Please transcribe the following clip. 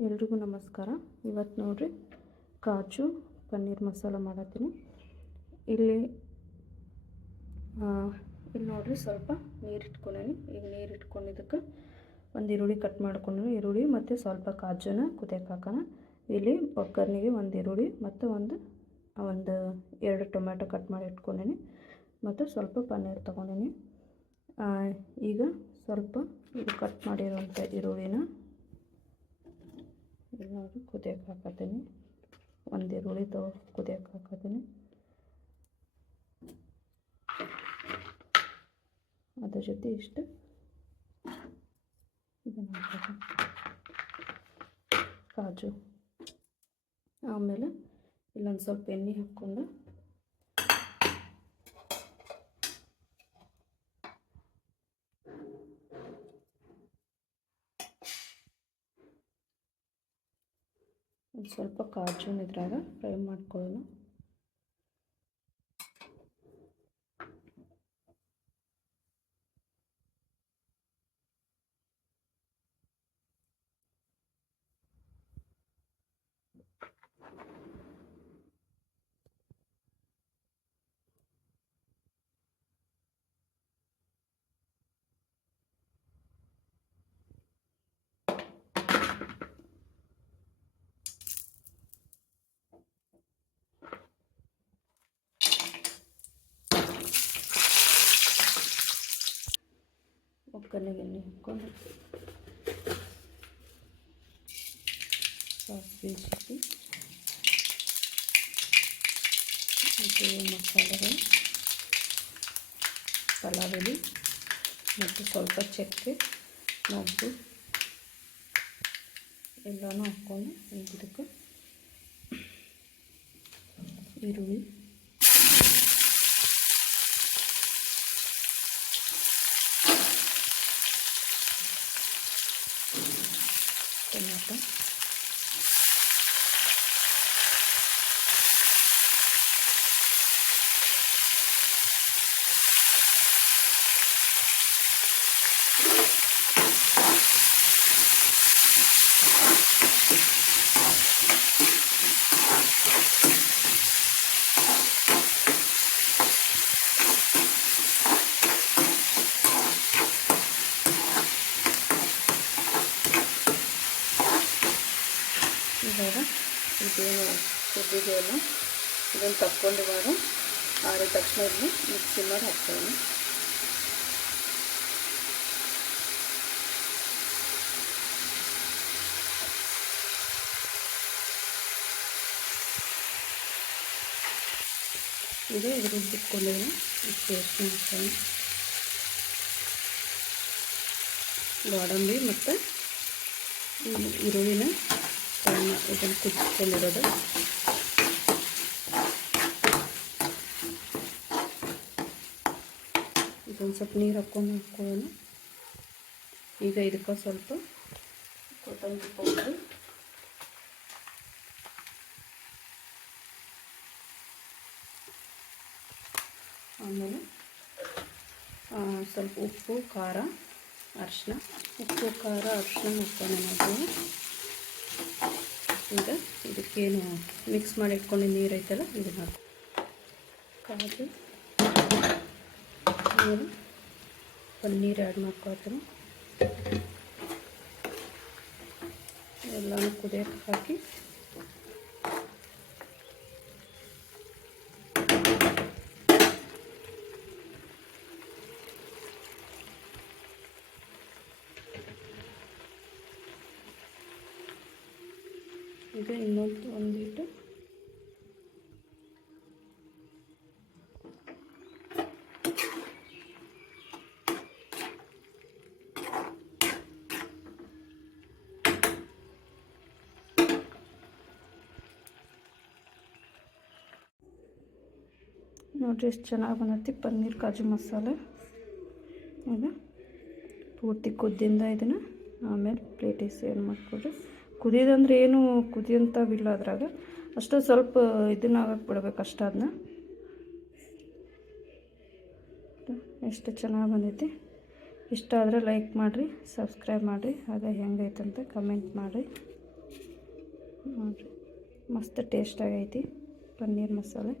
ಎಲ್ರಿಗೂ ನಮಸ್ಕಾರ. ಇವತ್ತು ನೋಡ್ರಿ ಕಾಜು ಪನ್ನೀರ್ ಮಸಾಲ ಮಾಡತ್ತೀನಿ. ಇಲ್ಲಿ ನೋಡ್ರಿ ಸ್ವಲ್ಪ ನೀರು ಇಟ್ಕೊಂಡೇನಿ. ಈಗ ನೀರು ಇಟ್ಕೊಂಡಿದ್ದಕ್ಕೆ ಒಂದು ಈರುಳ್ಳಿ ಕಟ್ ಮಾಡ್ಕೊಂಡೇನಿ. ಈರುಳ್ಳಿ ಮತ್ತು ಸ್ವಲ್ಪ ಕಾಜುನ ಕುದಿಯಕ್ಕೆ ಹಾಕೋಣ. ಇಲ್ಲಿ ಒಗ್ಗರಣೆಗೆ ಒಂದು ಈರುಳ್ಳಿ ಮತ್ತು ಒಂದು 2 ಟೊಮ್ಯಾಟೊ ಕಟ್ ಮಾಡಿ ಇಟ್ಕೊಂಡೇನಿ ಮತ್ತು ಸ್ವಲ್ಪ ಪನ್ನೀರ್ ತೊಗೊಂಡೇನಿ. ಈಗ ಸ್ವಲ್ಪ ಇದು ಕಟ್ ಮಾಡಿರೋಂಥ ಈರುಳ್ಳಿನ ನೋಡಿ ಕುದಿಯಕ್ಕೆ ಹಾಕತ್ತೀನಿ. ಒಂದು ಈರುಳ್ಳಿ ಕುದಿಯಕ್ಕೆ ಹಾಕತ್ತೀನಿ. ಅದ್ರ ಜೊತೆ ಇಷ್ಟು ಇದನ್ನು ಹಾಕೋತೀನಿ, ಕಾಜು. ಆಮೇಲೆ ಇಲ್ಲೊಂದು ಸ್ವಲ್ಪ ಎಣ್ಣೆ ಹಾಕ್ಕೊಂಡು ಒಂದು ಸ್ವಲ್ಪ ಕಾಜುನ ಇದ್ರಾಗ ಫ್ರೈ ಮಾಡ್ಕೊಳ್ಳೋಣ. ಒಗ್ಗರಣೆಗೆ ಎಣ್ಣೆ ಹಾಕ್ಕೊಂಡು ಸಾಸಿವೆ ಜೀರಿಗೆ ಮತ್ತು ಮಸಾಲೆಗಳು, ಪಲಾವ್ ಎಲೆ ಮತ್ತು ಸ್ವಲ್ಪ ಚಕ್ಕೆ, ಮೊಗ್ಗು ಎಲ್ಲನೂ ಹಾಕ್ಕೊಂಡು ಇದಕ್ಕೆ ಈರುಳ್ಳಿ, ಟೊಮ್ಯಾಟೊ, ಇವಾಗ ಇದೇನು ಕುದ್ದಿದೆಯಲ್ಲ ಇದನ್ನು ತಕ್ಕೊಂಡು ಇವಾಗ ಆರಿದ ತಕ್ಷಣ ಇದನ್ನು ಮಿಕ್ಸಿ ಮಾಡಿ ಹಾಕ್ತೇವೆ. ಇದು ರುಬ್ಬಿಟ್ಕೊಂಡಿದ್ದೀನಿ. ಪೇಸ್ಟ್ ಮಾಡ್ತೇವೆ. ಗೋಡಂಬಿ ಮತ್ತು ಈರುಳ್ಳಿನ ಇದನ್ನು ಕುದಿಸ್ಕೊಂಡಿರೋದು. ಇದೊಂದು ಸ್ವಲ್ಪ ನೀರು ಹಾಕ್ಕೊಳ್ಳೋಣ. ಈಗ ಇದಕ್ಕೆ ಸ್ವಲ್ಪ ಕೊತ್ತಂಬರಿ ಪೌಡ್ರು, ಆಮೇಲೆ ಸ್ವಲ್ಪ ಉಪ್ಪು, ಖಾರ, ಅರಿಶಿನ, ಉಪ್ಪು, ಖಾರ, ಅರಿಶಿನ ಹಾಕ್ಕೊಂಡು ಈಗ ಇದಕ್ಕೇನು ಮಿಕ್ಸ್ ಮಾಡಿ ಇಟ್ಕೊಂಡು ನೀರು ಐತಲ್ಲ ಇದನ್ನು ಹಾಕಿ ಕಾಜು ಆಮೇಲೆ ಪನ್ನೀರ್ ಆ್ಯಡ್ ಮಾಡ್ಕೊಳ್ತೀನಿ. ಎಲ್ಲನೂ ಕುದಿಯಕ್ಕೆ ಹಾಕಿ ಈಗ ಇನ್ನೊಂದು ಒಂದಿಟ್ಟು ನೋಡಿರಿ ಎಷ್ಟು ಚೆನ್ನಾಗಿ ಬಂದೈತಿ ಪನ್ನೀರ್ ಕಾಜು ಮಸಾಲೆ. ಈಗ ಪೂರ್ತಿ ಕುದ್ದಿಂದ ಇದನ್ನು ಆಮೇಲೆ ಪ್ಲೇಟಿಗೆ ಸೇವ್ ಮಾಡಿಕೊಡ್ರಿ. ಕುದಿಯೋದಂದ್ರೆ ಏನು ಕುದಿಯಂಥವಿಲ್ಲ ಅದ್ರಾಗ, ಅಷ್ಟೇ ಸ್ವಲ್ಪ ಇದನ್ನ ಆಗಕ್ಕೆ ಬಿಡ್ಬೇಕು ಅಷ್ಟೇ. ಅದನ್ನ ಎಷ್ಟು ಚೆನ್ನಾಗಿ ಬಂದೈತಿ. ಇಷ್ಟ ಆದರೆ ಲೈಕ್ ಮಾಡಿರಿ, ಸಬ್ಸ್ಕ್ರೈಬ್ ಮಾಡಿರಿ, ಹಾಗೆ ಹೆಂಗೈತಂತ ಕಮೆಂಟ್ ಮಾಡಿರಿ. ನೋಡಿರಿ ಮಸ್ತ್ ಟೇಸ್ಟ್ ಆಗೈತಿ ಪನ್ನೀರ್ ಮಸಾಲೆ.